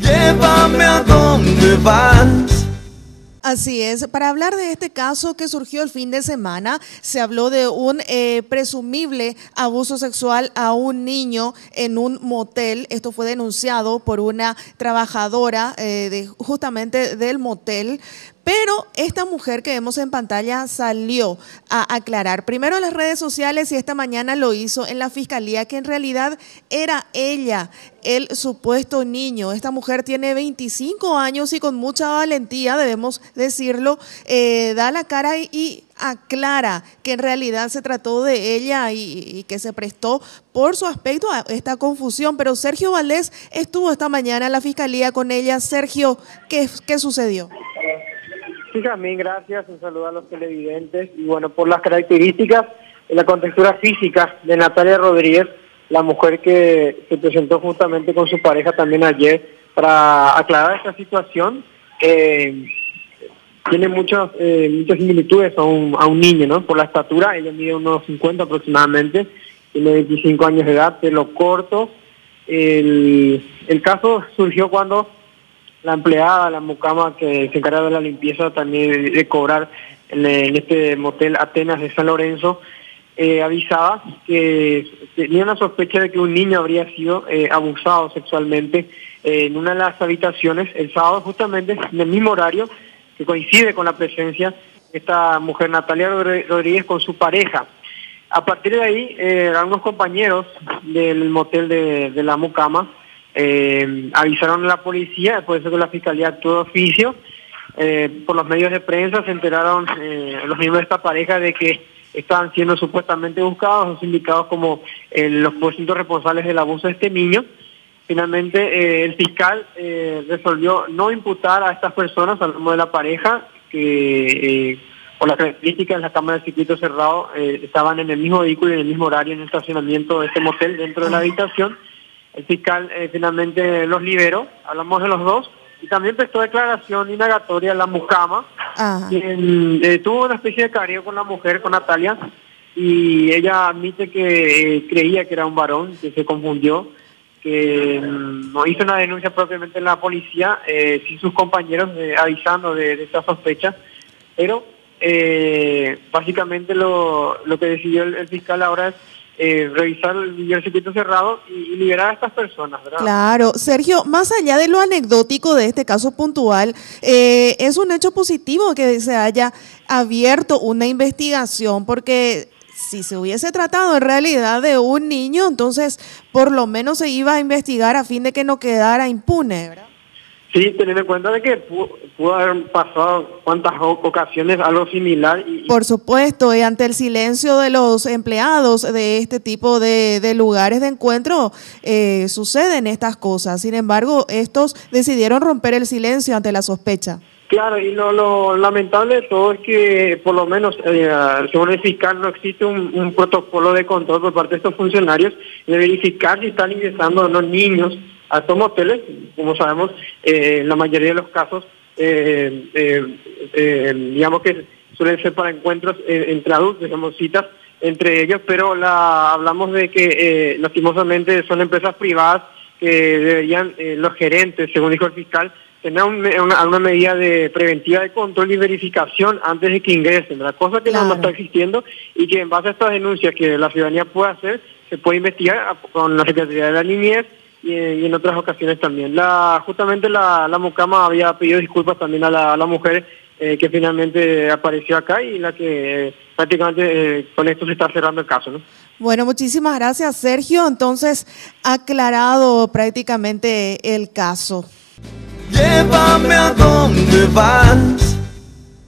Llévame a donde vas. Así es, para hablar de este caso que surgió el fin de semana, se habló de un presumible abuso sexual a un niño en un motel. Esto fue denunciado por una trabajadora justamente del motel. Pero esta mujer que vemos en pantalla salió a aclarar, primero en las redes sociales y esta mañana lo hizo en la fiscalía, que en realidad era ella el supuesto niño. Esta mujer tiene 25 años y con mucha valentía, debemos decirlo, da la cara y aclara que en realidad se trató de ella y que se prestó por su aspecto a esta confusión. Pero Sergio Valdés estuvo esta mañana en la fiscalía con ella. Sergio, ¿qué sucedió? Sí, también gracias, un saludo a los televidentes. Y bueno, por las características, la contextura física de Natalia Rodríguez, la mujer que se presentó justamente con su pareja también ayer para aclarar esta situación, tiene muchas similitudes a un niño, ¿no? Por la estatura, ella mide unos 50 aproximadamente, tiene 25 años de edad, pelo corto. El caso surgió cuando la empleada, la mucama que se encarga de la limpieza también de cobrar en este motel Atenas de San Lorenzo, avisaba que tenía una sospecha de que un niño habría sido abusado sexualmente en una de las habitaciones el sábado, justamente en el mismo horario que coincide con la presencia de esta mujer Natalia Rodríguez con su pareja. A partir de ahí, algunos compañeros del motel de la mucama avisaron a la policía, después de que la fiscalía actuó de oficio. Por los medios de prensa se enteraron los miembros de esta pareja de que estaban siendo supuestamente buscados, indicados como los presuntos responsables del abuso de este niño. Finalmente el fiscal resolvió no imputar a estas personas, hablamos de la pareja, que por las características de la cámara de circuito cerrado estaban en el mismo vehículo y en el mismo horario en el estacionamiento de este motel dentro de la habitación. El fiscal finalmente los liberó, hablamos de los dos, y también prestó declaración indagatoria a la mucama, quien tuvo una especie de careo con la mujer, con Natalia, y ella admite que creía que era un varón, que se confundió, que no hizo una denuncia propiamente en la policía, sí sus compañeros avisando de esta sospecha, pero básicamente lo que decidió el fiscal ahora es revisar el circuito cerrado y liberar a estas personas, ¿verdad? Claro, Sergio, más allá de lo anecdótico de este caso puntual, es un hecho positivo que se haya abierto una investigación, porque si se hubiese tratado en realidad de un niño, entonces por lo menos se iba a investigar a fin de que no quedara impune, ¿verdad? Sí, teniendo en cuenta de que pudo haber pasado cuántas ocasiones algo similar. Por supuesto, ante el silencio de los empleados de este tipo de lugares de encuentro, suceden estas cosas. Sin embargo, estos decidieron romper el silencio ante la sospecha. Claro, y lo lamentable de todo es que, por lo menos, según el fiscal, no existe un protocolo de control por parte de estos funcionarios de verificar si están ingresando los niños a estos moteles. Como sabemos, en la mayoría de los casos, digamos que suelen ser para encuentros entre adultos, digamos, citas entre ellos, pero hablamos de que lastimosamente son empresas privadas que deberían los gerentes, según dijo el fiscal, tener una medida de preventiva de control y verificación antes de que ingresen, la cosa que no está existiendo, y que en base a estas denuncias que la ciudadanía puede hacer, se puede investigar con la Secretaría de la Niñez y en otras ocasiones también. Justamente la mucama había pedido disculpas también a la mujer que finalmente apareció acá y la que prácticamente con esto se está cerrando el caso, ¿no? Bueno, muchísimas gracias, Sergio. Entonces, aclarado prácticamente el caso. Llévame a donde vas.